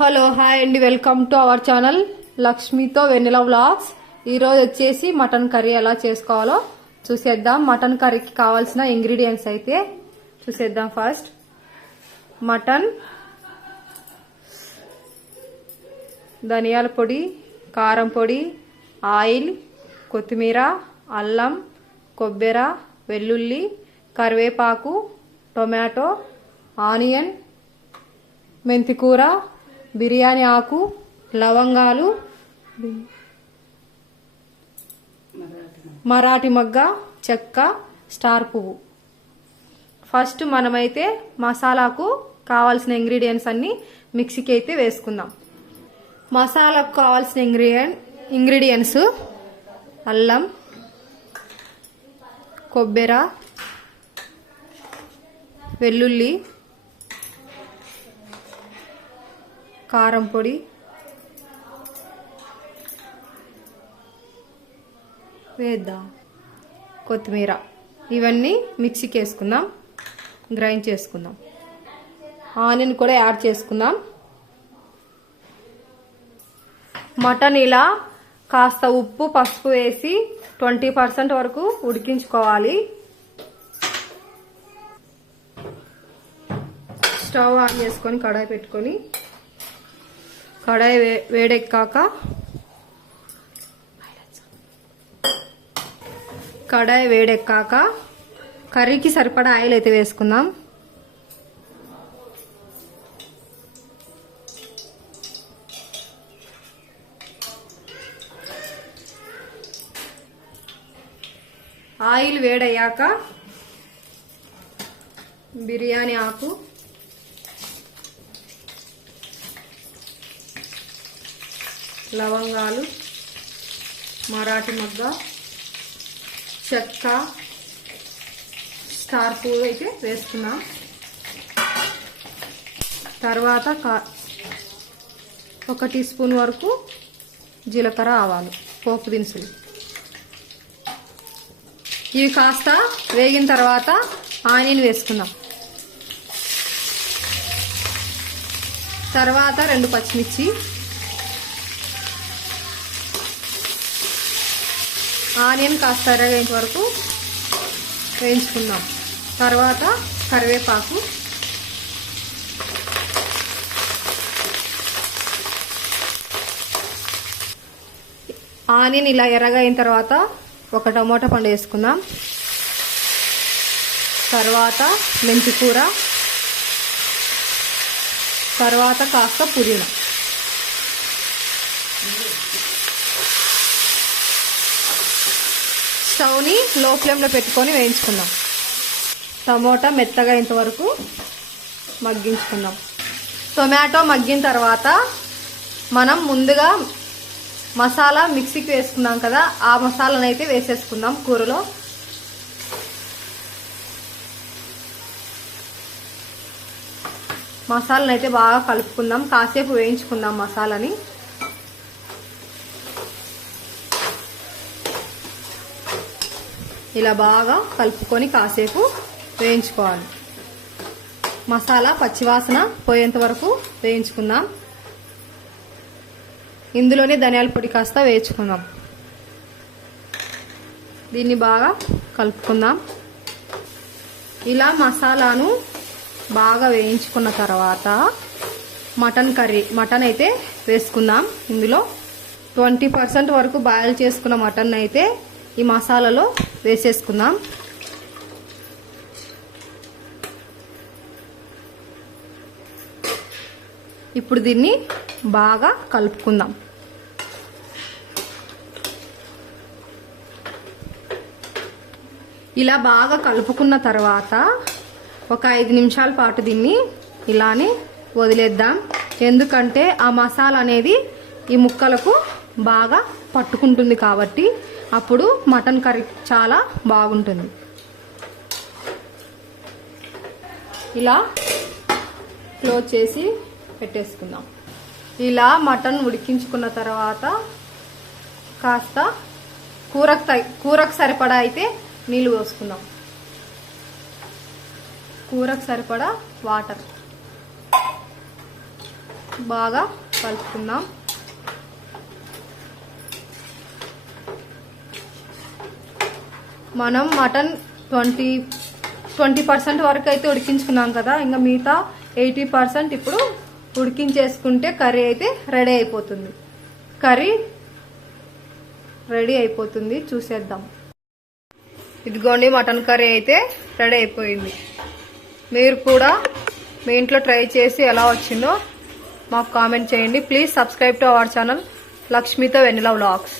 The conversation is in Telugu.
హలో హాయ్ అండి, వెల్కమ్ టు అవర్ ఛానల్ లక్ష్మితో వెన్నెల వ్లాగ్స్. ఈరోజు వచ్చేసి మటన్ కర్రీ ఎలా చేసుకోవాలో చూసేద్దాం. మటన్ కర్రీకి కావాల్సిన ఇంగ్రీడియంట్స్ అయితే చూసేద్దాం. ఫస్ట్ మటన్, ధనియాల పొడి, కారం పొడి, ఆయిల్, కొత్తిమీర, అల్లం, కొబ్బరి, వెల్లుల్లి, కరివేపాకు, టొమాటో, ఆనియన్, మెంతికూర, బిర్యానీ ఆకు, లవంగాలు, మరాఠీ మొగ్గ, చెక్క, స్టార్ పువ్వు. ఫస్ట్ మనమైతే మసాలాకు కావాల్సిన ఇంగ్రీడియంట్స్ అన్ని మిక్సీకి అయితే వేసుకుందాం. మసాలాకు కావాల్సిన ఇంగ్రీడియంట్స్ అల్లం, కొబ్బరి, వెల్లుల్లి, కారం పొడి, వేద్దాం, కొత్తిమీర, ఇవన్నీ మిక్సీకి వేసుకుందాం, గ్రైండ్ చేసుకుందాం. ఆనియన్ కూడా యాడ్ చేసుకుందాం. మటన్ ఇలా కాస్త ఉప్పు పసుపు వేసి 20% వరకు ఉడికించుకోవాలి. స్టవ్ ఆన్ చేసుకొని కడాయి పెట్టుకొని కడాయి వేడెక్కాక కర్రీకి సరిపడా ఆయిల్ అయితే వేసుకుందాం. ఆయిల్ వేడయ్యాక బిర్యానీ ఆకు, లవంగాలు, మరాఠీ మొగ్గ, చెక్క, స్టార్ పువ్వు అయితే వేసుకున్నాం. తర్వాత 1 టీ స్పూన్ వరకు జీలకర్ర, ఆవాలు, పోపు దినుసులు. ఇవి కాస్త వేగిన తర్వాత ఆనియన్ వేసుకుందాం. తర్వాత 2 పచ్చిమిర్చి, ఆనియన్ కాస్త ఎర్రగేంత వరకు వేయించుకుందాం. తర్వాత కరివేపాకు, ఆనియన్ ఇలా ఎర్రగా అయిన తర్వాత 1 టమోటా పండు వేసుకుందాం. తర్వాత మెంతికూర, తర్వాత కాస్త పుదీనా. స్టవ్ని లో ఫ్లేమ్లో పెట్టుకొని వేయించుకుందాం. టమోటా మెత్తగా ఇంతవరకు మగ్గించుకుందాం. టొమాటో మగ్గిన తర్వాత మనం ముందుగా మసాలా మిక్సీకి వేసుకున్నాం కదా, ఆ మసాలాను అయితే వేసేసుకుందాం కూరలో. మసాలాను అయితే బాగా కలుపుకుందాం, కాసేపు వేయించుకుందాం మసాలాని. ఇలా బాగా కలుపుకొని కాసేపు వేయించుకోవాలి. మసాలా పచ్చివాసన పోయేంత వరకు వేయించుకుందాం. ఇందులోనే ధనియాల పొడి కాస్త వేయించుకుందాం. దీన్ని బాగా కలుపుకుందాం. ఇలా మసాలాను బాగా వేయించుకున్న తర్వాత మటన్ అయితే వేసుకుందాం. ఇందులో 20% వరకు బాయిల్ చేసుకున్న మటన్ అయితే ఈ మసాలాలో వేసేసుకుందాం. ఇప్పుడు దీన్ని బాగా కలుపుకుందాం. ఇలా బాగా కలుపుకున్న తర్వాత ఒక 5 నిమిషాల పాటు దీన్ని ఇలానే వదిలేద్దాం. ఎందుకంటే ఆ మసాలా అనేది ఈ ముక్కలకు బాగా పట్టుకుంటుంది కాబట్టి అప్పుడు మటన్ కర్రీ చాలా బాగుంటుంది. ఇలా క్లోజ్ చేసి పెట్టేసుకుందాం. ఇలా మటన్ ఉడికించుకున్న తర్వాత కాస్త కూరకు సరిపడా అయితే నీళ్ళు పోసుకుందాం. కూరకు సరిపడా వాటర్ బాగా కలుపుకుందాం. మనం మటన్ 20% వరకు అయితే ఉడికించుకున్నాం కదా, ఇంకా మిగతా 80% ఇప్పుడు ఉడికించేసుకుంటే కర్రీ అయితే రెడీ అయిపోతుంది. కర్రీ రెడీ అయిపోతుంది, చూసేద్దాం. ఇదిగోండి మటన్ కర్రీ అయితే రెడీ అయిపోయింది. మీరు కూడా మీ ఇంట్లో ట్రై చేసి ఎలా వచ్చిందో మాకు కామెంట్ చేయండి. Please subscribe to our channel లక్ష్మితో వెన్నెల వ్లాగ్స్.